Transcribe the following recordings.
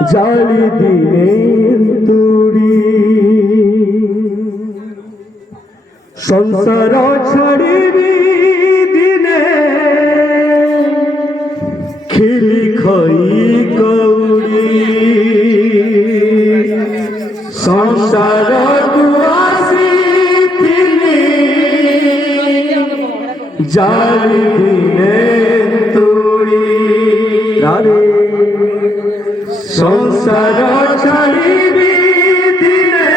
জালি দিনের তুড়ি সংসার ছাড়িবি দিনে খিলি খই কৌড়ি সংসার জালি দিনের তুড়ি রাধে সংসার ছাড়িবি দিনে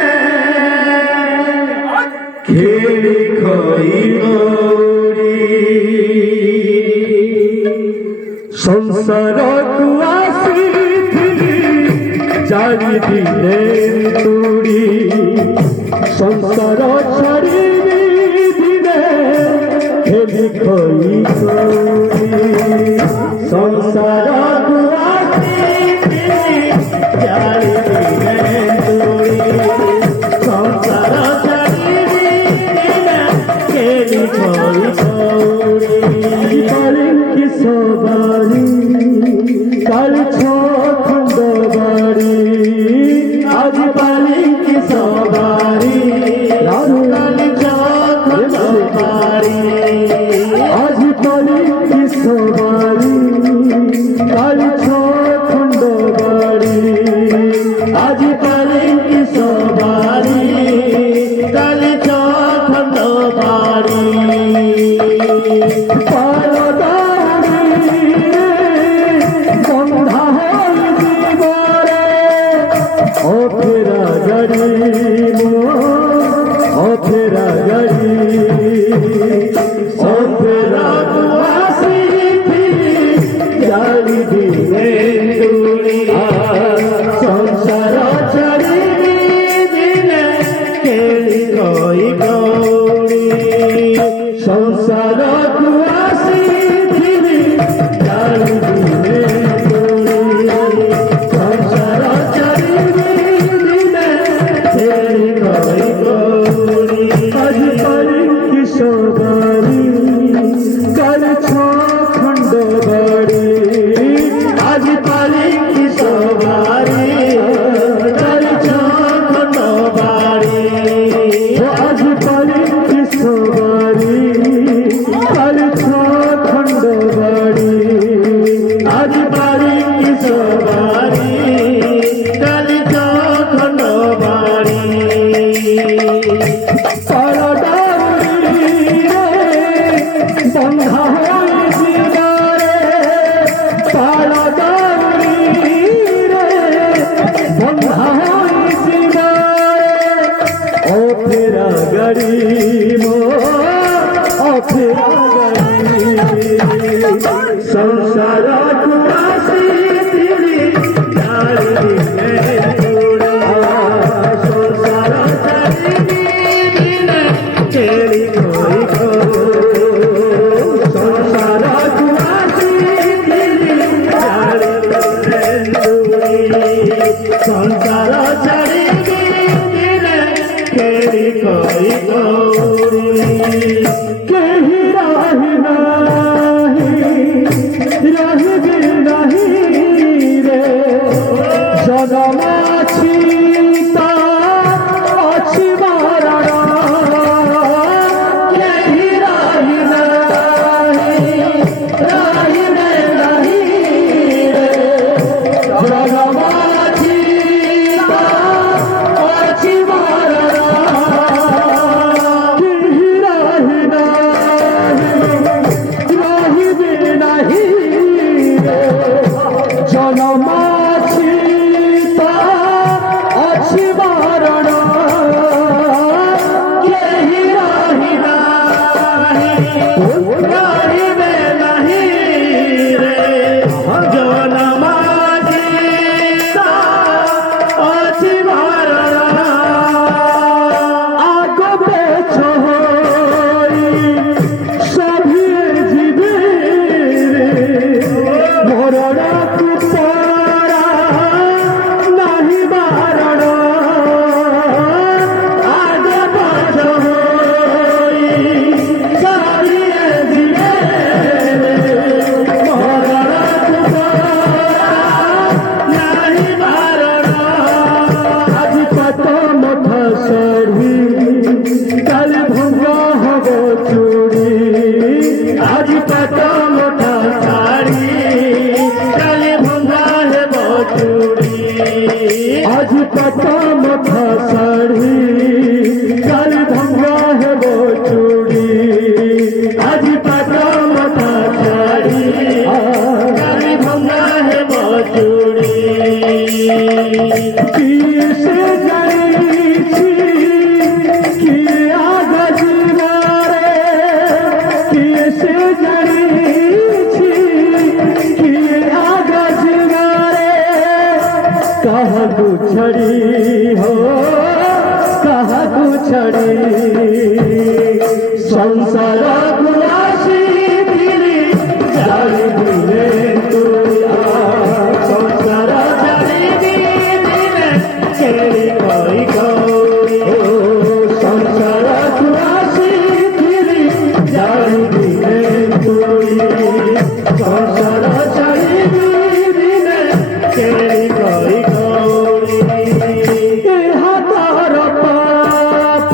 খেলি খই কৌড়ি সংসার আসিথিলি জালি দিনের তুড়ি সংসার ছাড়িবি দিনে খেলি খই কৌড়ি সংসার কাল খন্ড বাড়ি আজ পালি কি সবারি কাল খন্ড বাড়ি আজ পালি কি সবারি কাল খন্ড বাড়ি আজ পালি কি সবারি কাল খন্ড বাড়ি অফেরা গাড়ি অফেরা গাড়ি অফেরা জালি দিনের তুড়ি সংসার ছাড়িবি দিনে খেলি খই কৌড়ি সংসার আসিথিলি জালি দিনের তুড়ি সংসার আজ পালি কি সবারি কাল খন্ড বাড়ি আজ পালি কি সবারি কাল খন্ড বাড়ি আজ পালি কি সবারি কাল খন্ড বাড়ি আজ পালি কি সবারি কাল খন্ড বাড়ি বন্ধা হয়েছিল পাড়াদারি রে বন্ধা হয়েছিল অফেরা গাড়ি অফেরা গাড়ি সংসার আসিথিলি জালি দিনের তুড়ি সংসার ছাড়িবি দিনে খেলি খই সংসার ছাড়িবি দিনে খেলি খই কৌড়ি কেহি রাহি নাহি রাহিবি নাহি রে জনম আছে তা আছে মারণ কেহি রাহি নাহি রাহিবে নাহি রে জনম Hare काहू छड़ी हो काहू छड़ी संसार गुलासी दिली जाली दिले तू संसार जाली दिले केली कोई गौरी संसार गुलासी दिली जाली दिले तू संसार जाली दिले केली कोई गौरी हाथर पाप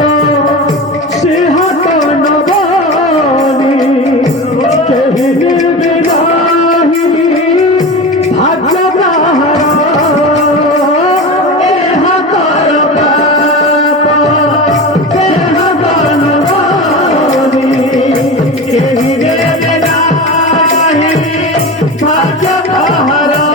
से हाथ नबानी केहि निर्बे नाही भाग्य ग्राहरा हाथर पाप से हाथ नबानी केहि निर्बे नाही भाग्य ग्राहरा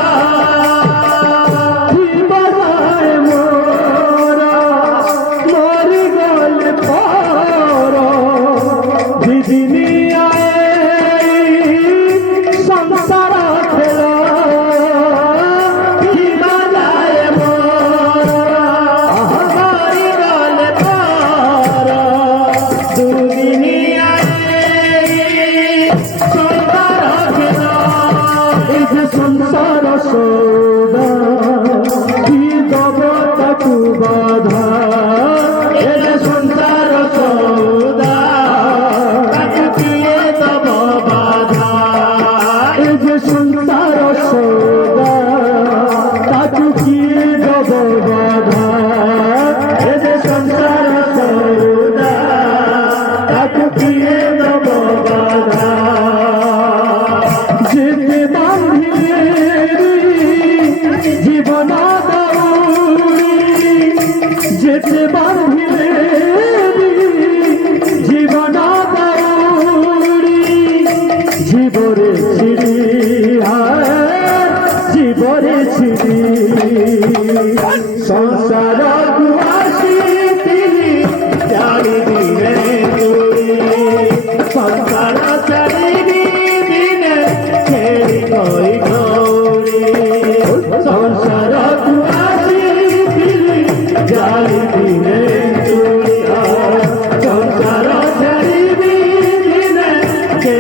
संसार सौदा की दबतकु बाधा संसार सौदा किए तब बाधा संसार सौदा ताकु किए तब बाधा संसार सौदा ताकु किए तब बाधा जेते बांधिले জীবন দৌড়ি যেতে বাঁধিলে জীবন দৌড়ি জীবরে ছিড়ি জীবরে ছিড়ি সংসার গুয়াসি তিনি জানি দিনে তুই সংসার চারিবি দিনে ছেড়ি কই গৌরী संसार गुआसी दिली जाली दिने तुरिया संसार छड़ी दिने के